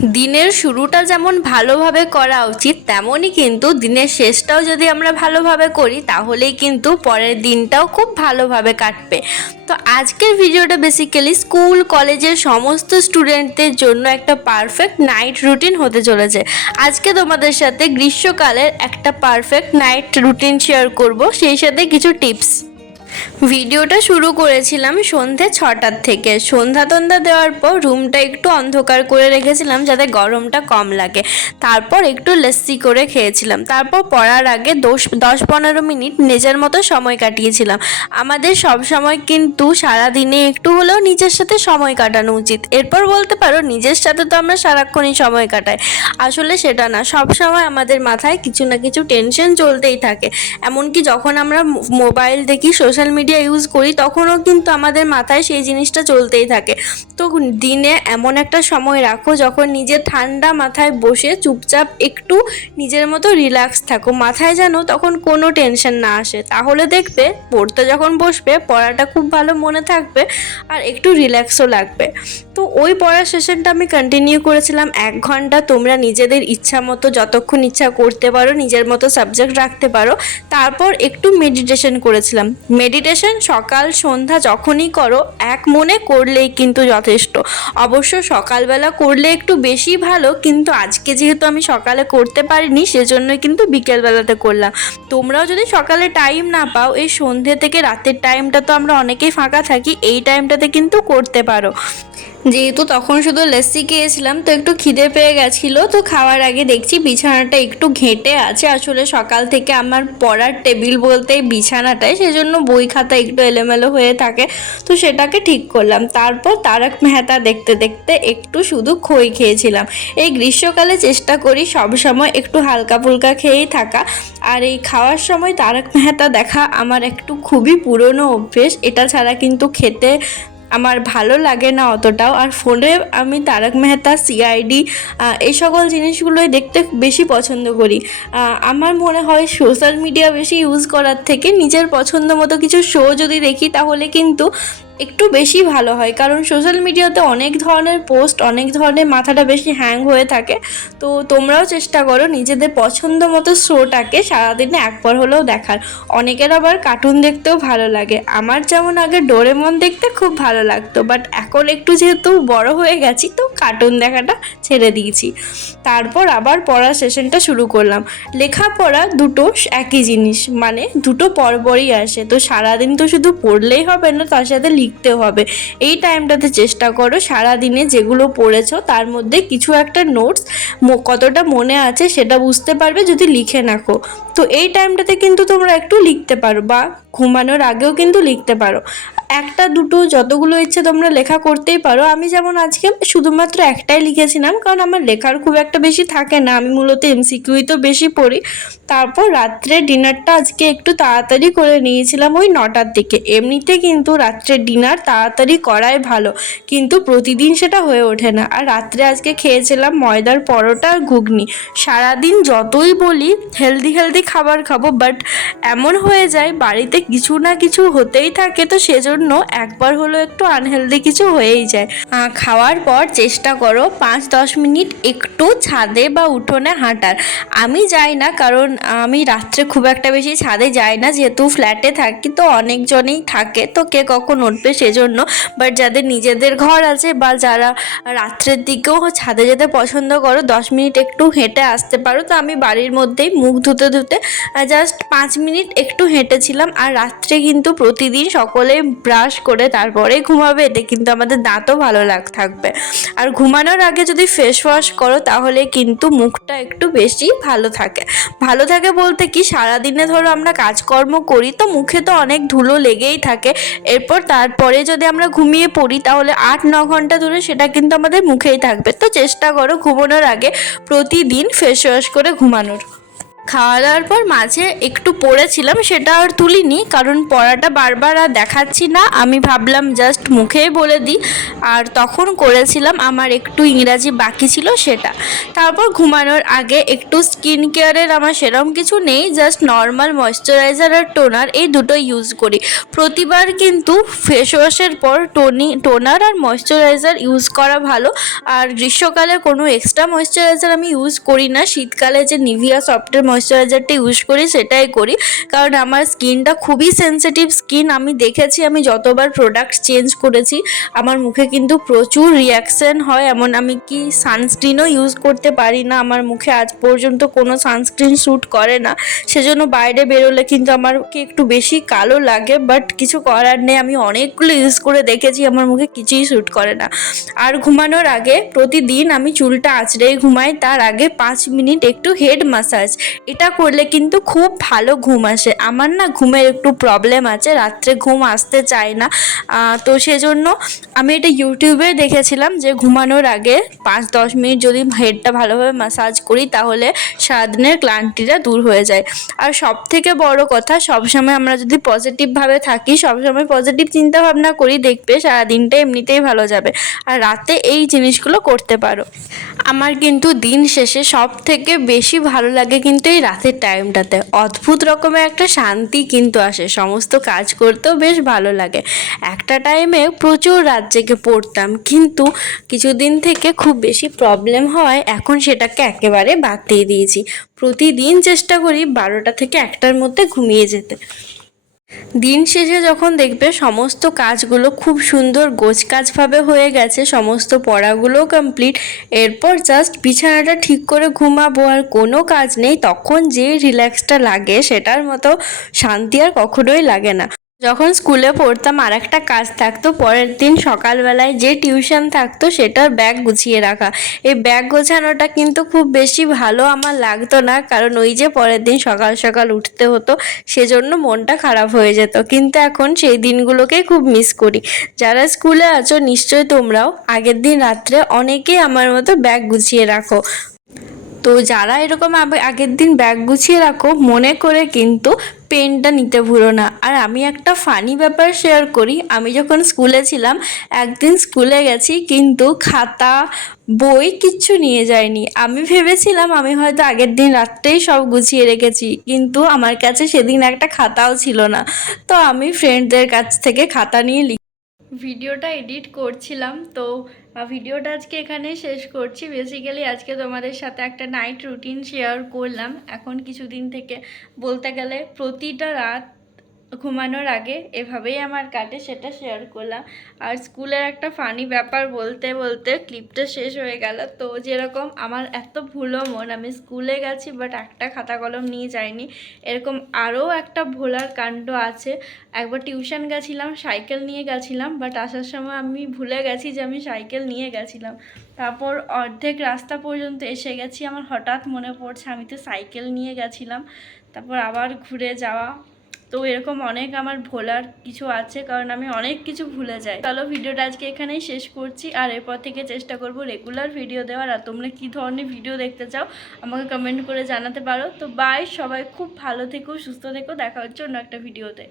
দিনের শুরুটা যেমন ভালোভাবে করা উচিত, তেমনই কিন্তু দিনের শেষটাও যদি আমরা ভালোভাবে করি তাহলেই কিন্তু পরের দিনটাও খুব ভালোভাবে কাটবে। তো আজকের ভিডিওটা বেসিক্যালি স্কুল কলেজের সমস্ত স্টুডেন্টদের জন্য একটা পারফেক্ট নাইট রুটিন হতে চলেছে। আজকে তোমাদের সাথে গ্রীষ্মকালের একটা পারফেক্ট নাইট রুটিন শেয়ার করব, সেই সাথে কিছু টিপস। ভিডিওটা শুরু করেছিলাম সন্ধে 6টার থেকে। সন্ধ্যা টন্ধা দেওয়ার পর রুমটা একটু অন্ধকার করে রেখেছিলাম যাতে গরমটা কম লাগে। তারপর একটু লস্যি করে খেয়েছিলাম। তারপর পড়ার আগে 10-15 মিনিট নিজের মতো সময় কাটিয়েছিলাম। আমাদের সব সময় কিন্তু সারাদিনে একটু হলেও নিজের সাথে সময় কাটানো উচিত। এরপর বলতে পারো নিজের সাথে তো আমরা সারাক্ষণই সময় কাটাই, আসলে সেটা না। সব সময় আমাদের মাথায় কিছু না কিছু টেনশন চলতেই থাকে। এমনকি যখন আমরা মোবাইল দেখি, সোশ্যাল মিডিয়া ইউজ করি, তখনও কিন্তু আমাদের মাথায় সেই জিনিসটা চলতেই থাকে। তো দিনে এমন একটা সময় রাখো যখন নিজের ঠান্ডা মাথায় বসে চুপচাপ একটু নিজের মতো রিল্যাক্স থাকো, মাথায় যেন তখন কোনো টেনশন না আসে। তাহলে দেখবে পড়তে যখন বসবে পড়াটা খুব ভালো মনে থাকবে আর একটু রিল্যাক্সও লাগবে। তো ওই পড়ার সেশনটা আমি কন্টিনিউ করেছিলাম 1 ঘন্টা। তোমরা নিজেদের ইচ্ছা মতো যতক্ষণ ইচ্ছা করতে পারো, নিজের মতো সাবজেক্ট রাখতে পারো। তারপর একটু মেডিটেশন করেছিলাম। মেডিটেশন সকাল সন্ধ্যা যখনই করো এক মনে করলেই কিন্তু যথেষ্ট। অবশ্য সকালবেলা করলে একটু বেশি ভালো, কিন্তু আজকে যেহেতু আমি সকালে করতে পারিনি সেজন্যই কিন্তু বিকেলবেলাতে করলাম। তোমরাও যদি সকালে টাইম না পাও, এই সন্ধ্যে থেকে রাতের টাইমটা তো আমরা অনেকেই ফাঁকা থাকি, এই টাইমটাতে কিন্তু করতে পারো। যেহেতু তখন শুধু লস্যি খেয়েছিলাম তো একটু খিদে পেয়ে গেছিলো, তো খাওয়ার আগে দেখছি বিছানাটা একটু ঘেঁটে আছে। আসলে সকাল থেকে আমার পড়ার টেবিল বলতে বিছানাটাই, সেজন্য বই খাতা একটু এলোমেলো হয়ে থাকে, তো সেটাকে ঠিক করলাম। তারপর তারক মেহতা দেখতে দেখতে একটু শুধু খই খেয়েছিলাম। এই গ্রীষ্মকালে চেষ্টা করি সব সময় একটু হালকা ফুলকা খেয়েই থাকা, আর এই খাওয়ার সময় তারক মেহতা দেখা আমার একটু খুবই পুরনো অভ্যেস। এটা ছাড়া কিন্তু খেতে আমার ভালো লাগে না অতটাও। আর ফোনে আমি তারক মেহতা, সিআইডি এই সকল জিনিসগুলোই দেখতে বেশি পছন্দ করি। আমার মনে হয় সোশ্যাল মিডিয়া বেশি ইউজ করার থেকে নিজের পছন্দ মতো কিছু শো যদি দেখি তাহলে কিন্তু একটু বেশি ভালো হয়। কারণ সোশ্যাল মিডিয়াতে অনেক ধরনের পোস্ট, অনেক ধরনের মাথাটা বেশি হ্যাং হয়ে থাকে। তো তোমরাও চেষ্টা করো নিজেদের পছন্দ মতো শোটাকে সারাদিনে একবার হলেও দেখার। অনেকের আবার কার্টুন দেখতেও ভালো লাগে। আমার যেমন আগে ডোরেমন দেখতে খুব ভালো লাগতো, বাট এখন একটু যেহেতু বড় হয়ে গেছি তো কার্টুন দেখাটা ছেড়ে দিয়েছি। তারপর আবার পড়ার সেশনটা শুরু করলাম। লেখাপড়া দুটো একই জিনিস, মানে দুটো পরপরই আসে। তো সারাদিন তো শুধু পড়লেই হবে না, তার সাথে লিখতেও হবে। এই টাইমটাতে চেষ্টা করো সারাদিনে যেগুলো পড়েছো তার মধ্যে কিছু একটা নোটস কতটা মনে আছে সেটা বুঝতে পারবে যদি লিখে রাখো। তো এই টাইমটাতে কিন্তু তোমরা একটু লিখতে পারো, বা ঘুমানোর আগেও কিন্তু লিখতে পারো। একটা দুটো যতগুলো ইচ্ছে তোমরা লেখা করতেই পারো। আমি যেমন আজকে শুধুমাত্র একটাই লিখেছিলাম, কারণ আমার লেখার খুব একটা বেশি থাকে না, আমি মূলত এমসিকিউই তো বেশি পড়ি। তারপর রাত্রে ডিনারটা আজকে একটু তাড়াতাড়ি করে নিয়েছিলাম, ওই 9টার দিকে। এমনিতে কিন্তু রাত্রে ডিনার তাড়াতাড়ি করাই ভালো, কিন্তু প্রতিদিন সেটা হয়ে ওঠে না। আর রাত্রে আজকে খেয়েছিলাম ময়দার পরোটা আর ঘুগনি। সারাদিন যতই বলি হেলদি হেলদি খাবার খাবো, বাট এমন হয়ে যায় বাড়িতে কিছু না কিছু হতেই থাকে, তো সেজন্য একবার হলো একটু আনহেলদি কিছু হয়েই যায়। খাওয়ার পর চেষ্টা করো 5-10 মিনিট একটু ছাদে বা উঠোনে হাঁটার। আমি যাই না, কারণ আমি রাত্রে খুব একটা বেশি ছাদে যাই না, যেহেতু ফ্ল্যাটে থাকি তো অনেকজনেই থাকে, তো কে কখন উঠবে সেজন্য। বাট যাদের নিজেদের ঘর আছে বা যারা রাত্রের দিকেও ছাদে যেতে পছন্দ করো, 10 মিনিট একটু হেঁটে আসতে পারো। তো আমি বাড়ির মধ্যেই মুখ ধুতে ধুতে জাস্ট 5 মিনিট একটু হেঁটেছিলাম। আর রাত্রে কিন্তু প্রতিদিন সকলে ব্রাশ করে তারপরে ঘুমাবে, এতে কিন্তু আমাদের দাঁতও ভালো থাকবে। আর ঘুমানোর আগে যদি ফেস ওয়াশ করো তাহলে কিন্তু মুখটা একটু বেশি ভালো থাকে বলতে কি, সারাদিনে ধরো আমরা কাজকর্ম করি তো মুখে তো অনেক ধুলো লেগেই থাকে। তারপরে যদি আমরা ঘুমিয়ে পড়ি তাহলে 8-9 ঘন্টা ধরে সেটা কিন্তু আমাদের মুখেই থাকবে। তো চেষ্টা করো ঘুমানোর আগে প্রতিদিন ফেস ওয়াশ করে ঘুমানোর। খাওয়া দাওয়ার পর মাঝে একটু পড়েছিলাম, সেটা আর তুলিনি কারণ পড়াটা বারবার আর দেখাচ্ছি না, আমি ভাবলাম জাস্ট মুখেই বলে দিই। আর তখন করেছিলাম আমার একটু ইংরাজি বাকি ছিল সেটা। তারপর ঘুমানোর আগে একটু স্কিন কেয়ারের আমার সেরকম কিছু নেই, জাস্ট নর্মাল ময়শ্চারাইজার আর টোনার এই দুটো ইউজ করি প্রতিবার। কিন্তু ফেস ওয়াশের পর টোনার আর ময়শ্চারাইজার ইউজ করা ভালো। আর গ্রীষ্মকালে কোনো এক্সট্রা ময়শ্চারাইজার আমি ইউজ করি না, শীতকালে যে নিভিয়া সফটের ময়শ্চারাইজারটা ইউজ করি সেটাই করি, কারণ আমার স্কিনটা খুবই সেনসিটিভ স্কিন। আমি দেখেছি আমি যতবার প্রোডাক্ট চেঞ্জ করেছি আমার মুখে কিন্তু প্রচুর রিয়াকশান হয়, এমন আমি কি সানস্ক্রিনও ইউজ করতে পারি না, আমার মুখে আজ পর্যন্ত কোনো সানস্ক্রিন শ্যুট করে না। সেজন্য বাইরে বেরোলে কিন্তু আমাকে একটু বেশি কালো লাগে, বাট কিছু করার নেই, আমি অনেকগুলো ইউজ করে দেখেছি আমার মুখে কিছুই শ্যুট করে না। আর ঘুমানোর আগে প্রতিদিন আমি চুলটা আঁচড়েই ঘুমাই, তার আগে 5 মিনিট একটু হেড ম্যাসাজ, এটা করলে কিন্তু খুব ভালো ঘুম আসে। আমার না ঘুমের একটু প্রবলেম আছে, রাত্রে ঘুম আসতে চায় না, তো সেজন্য আমি এটা ইউটিউবে দেখেছিলাম যে ঘুমানোর আগে 5-10 মিনিট যদি হেডটা ভালোভাবে ম্যাসাজ করি তাহলে সারাদিনের ক্লান্তিটা দূর হয়ে যায়। আর সব থেকে বড় কথা, সবসময় আমরা যদি পজিটিভভাবে থাকি, সবসময় পজিটিভ চিন্তা ভাবনা করি, দেখবে সারাদিনটা এমনিতেই ভালো যাবে। আর রাতে এই জিনিসগুলো করতে পারো। আমার কিন্তু দিন শেষে সব থেকে বেশি ভালো লাগে কিন্তু এই রাতের টাইমটাতে, অদ্ভুত রকমের একটা শান্তি কিন্তু আসে, সমস্ত কাজ করতেও বেশ ভালো লাগে। একটা টাইমে প্রচুর রাত জেগে পড়তাম, কিন্তু কিছুদিন থেকে খুব বেশি প্রবলেম হয়, এখন সেটাকে একেবারে বাদ দিয়ে দিয়েছি। প্রতিদিন চেষ্টা করি 12টা থেকে 1টার মধ্যে ঘুমিয়ে যেতে। দিন শেষে যখন দেখবে সমস্ত কাজগুলো খুব সুন্দর গোছগাছভাবে হয়ে গেছে, সমস্ত পড়াগুলোও কমপ্লিট, এরপর জাস্ট বিছানাটা ঠিক করে ঘুমাবো আর কোনো কাজ নেই, তখন যে রিল্যাক্সটা লাগে সেটার মতো শান্তি আর কখনোই লাগে না। যখন স্কুলে পড়তাম আর একটা কাজ থাকতো, পরের দিন সকালবেলায় যে টিউশন থাকতো সেটার ব্যাগ গুছিয়ে রাখা। এই ব্যাগ গোছানোটা কিন্তু খুব বেশি ভালো আমার লাগতো না, কারণ ওই যে পরের দিন সকাল সকাল উঠতে হতো, সেজন্য মনটা খারাপ হয়ে যেত। কিন্তু এখন সেই দিনগুলোকেই খুব মিস করি। যারা স্কুলে আছো নিশ্চয়ই তোমরাও আগের দিন রাত্রে অনেকেই আমার মতো ব্যাগ গুছিয়ে রাখো। তো যারা এরকম আগের দিন ব্যাগ গুছিয়ে রাখো, মনে করে কিন্তু পেনটা নিতে ভুলো না। আর আমি একটা ফানি ব্যাপার শেয়ার করি, আমি যখন স্কুলে ছিলাম একদিন স্কুলে গেছি কিন্তু খাতা বই কিচ্ছু নিয়ে যাইনি। আমি ভেবেছিলাম আমি হয়তো আগের দিন রাত্রেই সব গুছিয়ে রেখেছি, কিন্তু আমার কাছে সেদিন একটা খাতাও ছিল না। তো আমি ফ্রেন্ডদের কাছ থেকে খাতা নিয়ে ভিডিওটা এডিট করছিলাম, তো ভিডিওটা আজকে এখানেই শেষ করছি। বেসিক্যালি আজকে তোমাদের সাথে একটা নাইট রুটিন শেয়ার করলাম। এখন কিছুদিন থেকে বলতে গেলে প্রতিটা রাত ঘুমানোর আগে এভাবেই আমার কাটে, সেটা শেয়ার করলাম। আর স্কুলের একটা ফানি ব্যাপার বলতে বলতে ক্লিপটা শেষ হয়ে গেল। তো যেরকম আমার এত ভুলো মন, আমি স্কুলে গেছি বাট একটা খাতা কলম নিয়ে যাইনি, এরকম আরও একটা ভোলার কাণ্ড আছে। একবার টিউশন গেছিলাম, সাইকেল নিয়ে গেছিলাম, বাট আসার সময় আমি ভুলে গেছি যে আমি সাইকেল নিয়ে গেছিলাম। তারপর অর্ধেক রাস্তা পর্যন্ত এসে গেছি, আমার হঠাৎ মনে পড়ছে আমি তো সাইকেল নিয়ে গেছিলাম। তারপর আবার ঘুরে যাওয়া। তো এরকম অনেক আমার ভোলার কিছু আছে, কারণ আমি অনেক কিছু ভুলে যাই। চলো ভিডিওটা আজকে এখানেই শেষ করছি, আর এরপর থেকে চেষ্টা করব রেগুলার ভিডিও দেওয়ার। আর তোমরা কী ধরনের ভিডিও দেখতে চাও আমাকে কমেন্ট করে জানাতে পারো। তো বাই, সবাই খুব ভালো থেকো, সুস্থ থেকো, দেখা হচ্ছে অন্য একটা ভিডিওতে।